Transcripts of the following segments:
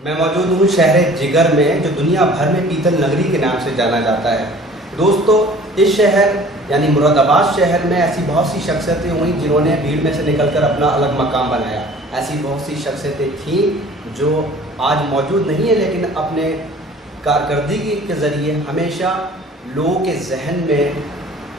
मैं मौजूद हूँ शहर जिगर में, जो दुनिया भर में पीतल नगरी के नाम से जाना जाता है। दोस्तों, इस शहर यानी मुरादाबाद शहर में ऐसी बहुत सी शख्सियतें हुई जिन्होंने भीड़ में से निकलकर अपना अलग मकाम बनाया। ऐसी बहुत सी शख्सियतें थीं जो आज मौजूद नहीं है, लेकिन अपने कारकर्दगी के ज़रिए हमेशा लोगों के जहन में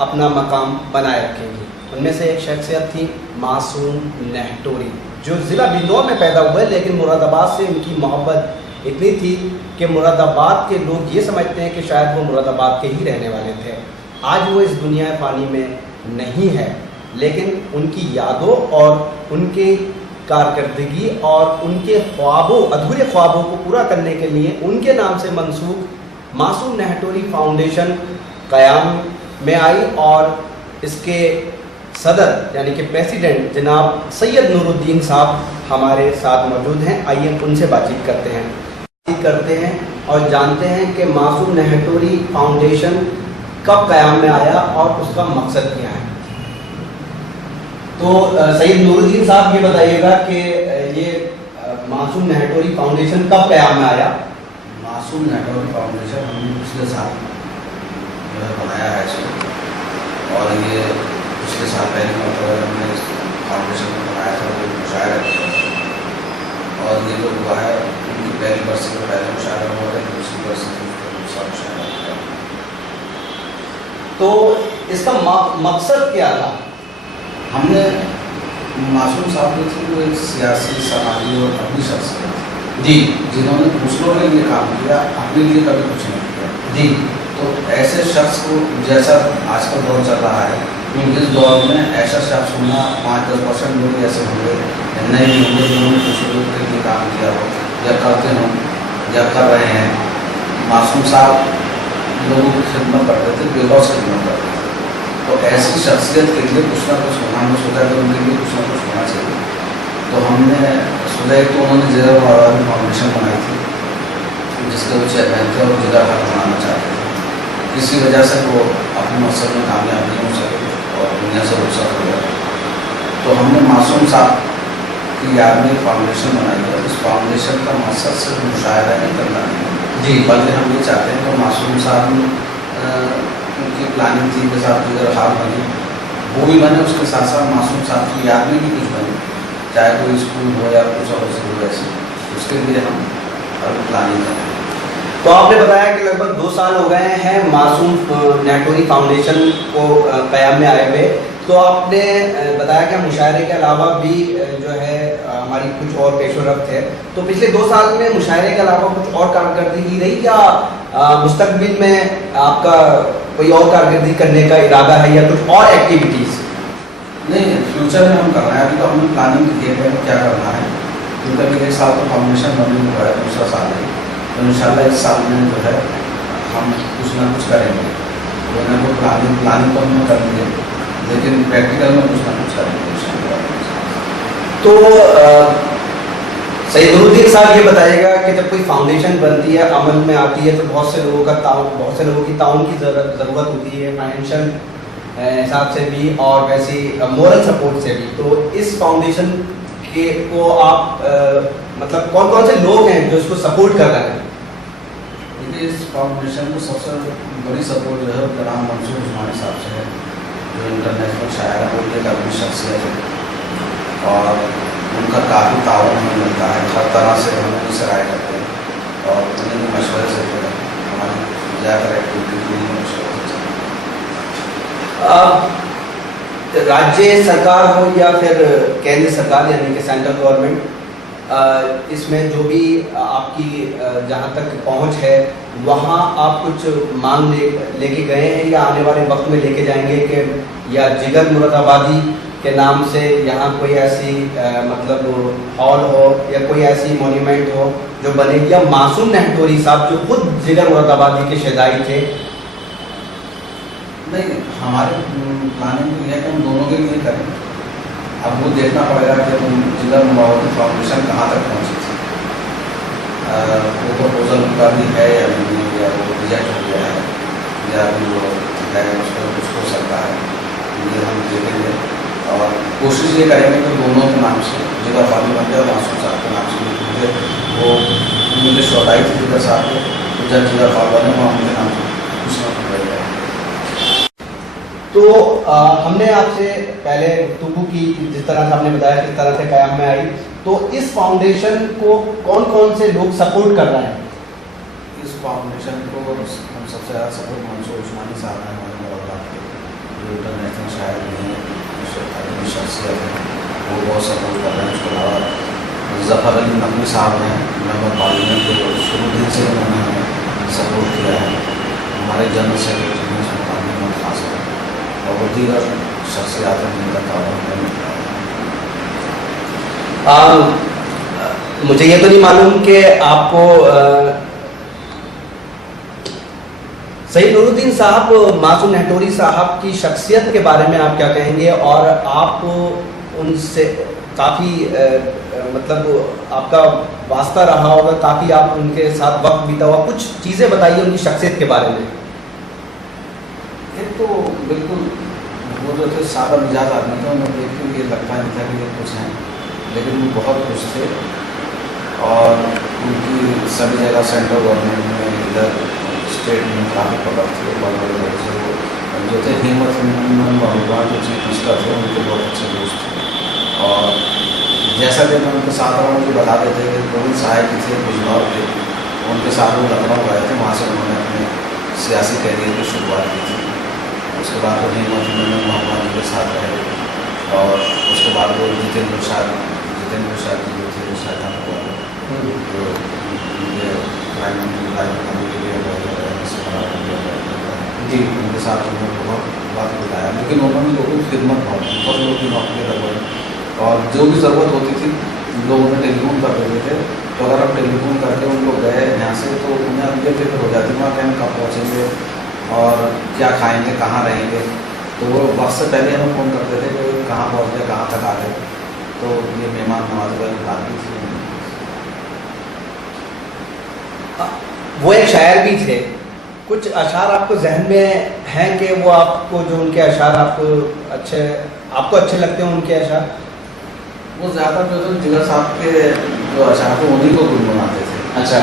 अपना मकाम बनाए रखेंगी। उनमें से एक शख्सियत थी मासूम नेहटोरी, जो ज़िला बिजनौर में पैदा हुए, लेकिन मुरादाबाद से उनकी मोहब्बत इतनी थी कि मुरादाबाद के लोग ये समझते हैं कि शायद वो मुरादाबाद के ही रहने वाले थे। आज वो इस दुनिया फ़ानी में नहीं है, लेकिन उनकी यादों और उनके कारकर्दगी और उनके ख्वाबों, अधूरे ख्वाबों को पूरा करने के लिए उनके नाम से मंसूब मासूम नेहटोरी फाउंडेशन क़याम में आई और इसके सदर यानी कि प्रेसिडेंट जनाब सैयद नूरुद्दीन साहब हमारे साथ मौजूद हैं। आइए उनसे बातचीत करते हैं और जानते हैं कि मासूम नेहटोरी फाउंडेशन कब क़याम में आया और उसका मकसद क्या है। तो सैयद नूरुद्दीन साहब, ये बताइएगा कि ये मासूम नेहटोरी फाउंडेशन कब क़याम में आया। मासूम नेहटोरी फाउंडेशन हमने पिछले साल बनाया है इसको, और ये पिछले साल पहले मतलब हमने इस फाउंडेशन को बनाया था, वो मुशायरा किया, और ये जो हुआ है उनकी पहली बरस से पहले मुशायरा हुआ है, दूसरी बरस से दूसरा मुशायरा किया। तो इसका मकसद क्या था। हमने मासूम साहब जो थे वो एक सियासी, समाजी और अपनी शख्सियत जी, जिन्होंने दूसरों के लिए काम किया, अपने लिए कभी कुछ नहीं किया जी। तो ऐसे शख्स को, जैसा आजकल दौर चल रहा है, इस दौर में ऐसा शख्स होना 5-10% लोग ऐसे होंगे, नहीं होंगे जिन्होंने दूसरों के लिए काम किया हो या करते हों या कर रहे हैं। मासूम साहब लोगों की खिदमत करते थे, बेलौस खिदमत करते थे, तो ऐसी शख्सियत के लिए कुछ ना कुछ होना, हमने सोचा कि उनके लिए कुछ ना कुछ होना चाहिए। तो हमने सोचा तो उन्होंने जिगर मुरादाबादी फाउंडेशन बनाई थी, जिसके वो चेयरमैन थे और जिगर हक बनाना चाहते थे। किसी वजह से वो अपने मकसद में कामयाब नहीं हो सके और दुनिया से रुखसत हो गया। तो हमने मासूम साहब की याद में फाउंडेशन बनाई है। इस फाउंडेशन का मकसद सिर्फ मुशायरा नहीं करना है जी, बल्कि हम ये चाहते हैं कि मासूम साहब उनकी प्लानिंग थी के साथ जिगर हाल बनी, वो भी बने, उसके साथ साथ मासूम साहब की याद में भी कुछ बने, चाहे कोई स्कूल हो या कुछ और हो, ऐसे उसके लिए हम प्लानिंग करें। तो आपने बताया कि लगभग 2 साल हो गए हैं मासूम नेहटोरी फाउंडेशन को क़याम में आए हुए। तो आपने बताया कि मुशायरे के अलावा भी जो है हमारी कुछ और पेशरफ्त है। तो पिछले 2 साल में मुशायरे के अलावा कुछ और कारकर्दगी रही या मुस्तकबिल में आपका कोई और कारकर्दगी करने का इरादा है या कुछ और एक्टिविटीज़। नहीं, फ्यूचर में हम कर रहे हैं। अभी तो हमने प्लानिंग की है क्या करना है, क्योंकि अभी 1 साल तो फाउंडेशन बनी हुआ है, दूसरा साल है, तो इंशाल्लाह इस साल में जो है हम कुछ ना कुछ करेंगे। तो ना कोई प्लानिंग तो हमने कर ली है, लेकिन प्रैक्टिकल में कुछ ना कुछ करेंगे इंशाल्लाह। तो सैयद नूरुद्दीन साहब, ये बताइएगा कि जब कोई फाउंडेशन बनती है, अमल में आती है, तो बहुत से लोगों की ताउन की ज़रूरत होती है, फाइनेंशियल हिसाब से भी और वैसी मोरल सपोर्ट से भी। तो इस फाउंडेशन के को आप मतलब कौन कौन से लोग हैं जो इसको सपोर्ट कर रहे हैं। देखिए, इस फाउंडेशन को सबसे बड़ी सपोर्ट जो है जनाब मंसूर उस्मानी साहब से है, जो इंटरनेशनल शायर बोलने का भी शख्सियत है, और उनका काफ़ी ताउन हमें मिलता है, हर तरह से हम उनसे राय करते हैं और उन्हें मशवरे से जो है हमारी ज़्यादा एक्टिविटी मशवरे से। राज्य सरकार हो या फिर केंद्र सरकार यानी कि सेंट्रल गवर्नमेंट, इसमें जो भी आपकी जहाँ तक पहुँच है, वहाँ आप कुछ मांग लेके गए हैं या आने वाले वक्त में लेके जाएंगे कि या जिगर मुरादाबादी के नाम से यहाँ कोई ऐसी मतलब हॉल हो या कोई ऐसी मोन्यूमेंट हो जो बने, या मासूम नेहटोरी साहब जो खुद जिगर मुरादाबादी के शहदाई थे। नहीं, हमारे प्लानिंग तो यह है कि हम दोनों के लिए करें। अब वो देखना पड़ेगा कि हम जिगर मुरादाबादी फाउंडेशन कहाँ तक पहुँची थी, वो प्रपोजल उनका भी है या नहीं, या वो रिजेक्ट हो गया है या अभी वो है, उसमें कुछ हो सकता है, ये हम देखेंगे और कोशिश ये करेंगे कि दोनों के नाम से जिगर फाउंडेशन बन जाए और मासूम साहब के नाम से वो मुझे शॉर्ट आई थी जिगर साहब को, तो जब जिगर साहब बने वहाँ उनके नाम पूछना पड़ गया। तो हमने आपसे पहले गुफ्तगू की, जिस तरह से आपने बताया किस तरह से क़याम में आई, तो इस फाउंडेशन को कौन कौन से लोग सपोर्ट कर रहे हैं? इस फाउंडेशन को हम सबसे ज़्यादा सपोर्ट मंसूर उस्मानी साहब हैं, हमारे मुरादाबाद के, जो इंटरनेशनल शायर भी हैं, शख्सियत है, वो बहुत सपोर्ट कर रहे हैं। उसके अलावा ज़फ़र अली नकवी साहब हैं, मेंबर पार्लियामेंट के, शुरू दिन से उन्होंने हमें सपोर्ट किया है। हमारे जनरल सेक्रेटरी हैं सुल्तान अहमद खास है, और वो दीगर शख्सियात हैं जिनका ताल्लुक़ मुझे ये तो नहीं मालूम कि आपको सईद नूरुद्दीन साहब, मासूम नेहटोरी साहब की शख्सियत के बारे में आप क्या कहेंगे, और आप उनसे काफ़ी मतलब आपका वास्ता रहा होगा, काफ़ी आप उनके साथ वक्त बीता हुआ, कुछ चीज़ें बताइए उनकी शख्सियत के बारे में। एक तो बिल्कुल वो जो थे सादा मिजाज आदमी थे, उन्हें देख के ये लगता नहीं था कि ये कुछ हैं, लेकिन वो बहुत खुश थे। और उनकी सभी जगह सेंट्रल गवर्नमेंट में, इधर स्टेट में काफ़ी पकड़ थे, बड़े बड़े से वो जो थे हिम्मत भगवान जो चीफ मिनिस्टर थे, उनके बहुत अच्छे दोस्त थे। और जैसा कि मैं उनके साथ रहा, मुझे बता देते कि गोविंद सहाय की थे बिजनौर के, उनके साथ वो लखनऊ गए थे, वहाँ से उन्होंने अपने सियासी कैरियर की शुरुआत की थी। उसके बाद वो हिम्मत मोहम्मद के साथ रहे, और उसके बाद वो जितेंद्र प्रसाद जी जो थे वो शायद जी उनके साथ उन्होंने बहुत बात बताया, लेकिन उन्होंने लोगों की खिदमत बहुत लोगों की नौकरी लगवाई, और जो भी ज़रूरत होती थी लोग उन्हें टेलीफोन कर देते थे। तो अगर हम टेलीफोन करके उन लोग गए यहाँ से, तो उन्हें अब ये फिक्र हो जाती वहाँ कि हम कब पहुँचेंगे और क्या खाएंगे, कहाँ रहेंगे। तो वो वक्त से पहले हमें फ़ोन करते थे कि कहाँ पहुँच गए, कहाँ तक आ गए। तो ये मेहमान नवाज़ी वाली बात भी थी। वो एक शायर भी थे, कुछ अशार आपको जहन में हैं कि वो आपको, जो उनके अशार आपको अच्छे लगते हैं उनके अशार? वो ज़्यादा जो थे जिगर साहब के जो अशार थे उन्हीं को गुनगुनाते थे। अच्छा,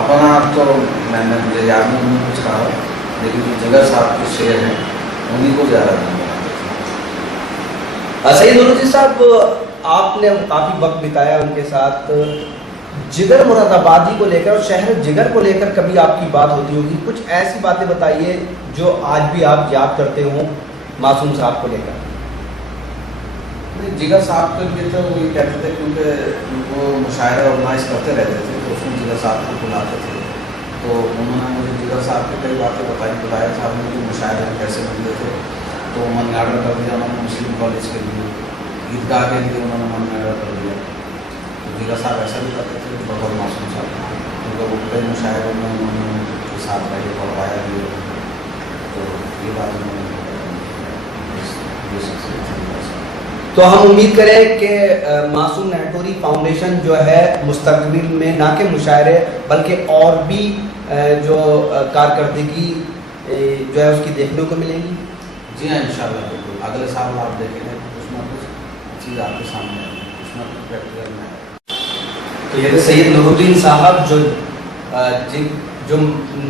अपना तो मैंने मुझे याद नहीं उन्होंने कुछ कहा, लेकिन जो जिगर साहब के शेर हैं उन्हीं को ज़्यादा गुनगुनाते थे। सईद नूरुद्दीन साहब, आपने काफ़ी वक्त बिताया उनके साथ, जिगर मुरादाबादी को लेकर और शहर जिगर को लेकर कभी आपकी बात होती होगी, कुछ ऐसी बातें बताइए जो आज भी आप याद करते हो मासूम साहब को लेकर। जिगर साहब के लिए तो वो ये कहते थे, क्योंकि वो मुशायरा ऑर्गेनाइज करते रहते थे, तो उसमें जिगर साहब को बुलाते थे। तो उन्होंने मुझे जिगर साहब की कई बातें बताया था, उनके मुशायरे में कैसे मिलते थे। तो मनी आर्डर कर दिया उन्होंने मुस्लिम कॉलेज के लिए, ईदगाह के लिए उन्होंने मनी आर्डर कर दिया। तो जिगर साहब ऐसा भी करते थे बहुत मासूम साहब, क्योंकि वो कई मुशायरों में उन्होंने उनके साथ रहे, पढ़वाया भी। तो ये बात उन्होंने तो हम उम्मीद करें कि मासूम नेहटोरी फाउंडेशन जो है मुस्तकबिल में ना के मुशायरे बल्कि और भी जो कारकर्दगी जो है उसकी देखने को मिलेगी। जी हाँ, इंशाल्लाह बिल्कुल। अगले साल आप देखेंगे कुछ ना कुछ चीज़ आपके सामने आएगी, कुछ ना कुछ प्रैक्टिकल में आएगा। तो ये तो सैयद नूरुद्दीन साहब जो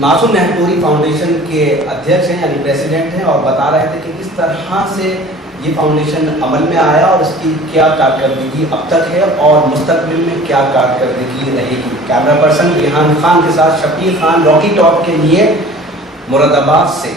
मासूम नेहटोरी फाउंडेशन के अध्यक्ष हैं यानी प्रेसिडेंट हैं, और बता रहे थे कि किस तरह से ये फाउंडेशन अमल में आया और इसकी क्या कारकर्दगी अब तक है और मुस्तकबिल में क्या कारकर्दगी रहेगी। कैमरा पर्सन रिहान खान के साथ शफीक खान, रॉकी टॉप के लिए मुरादाबाद से।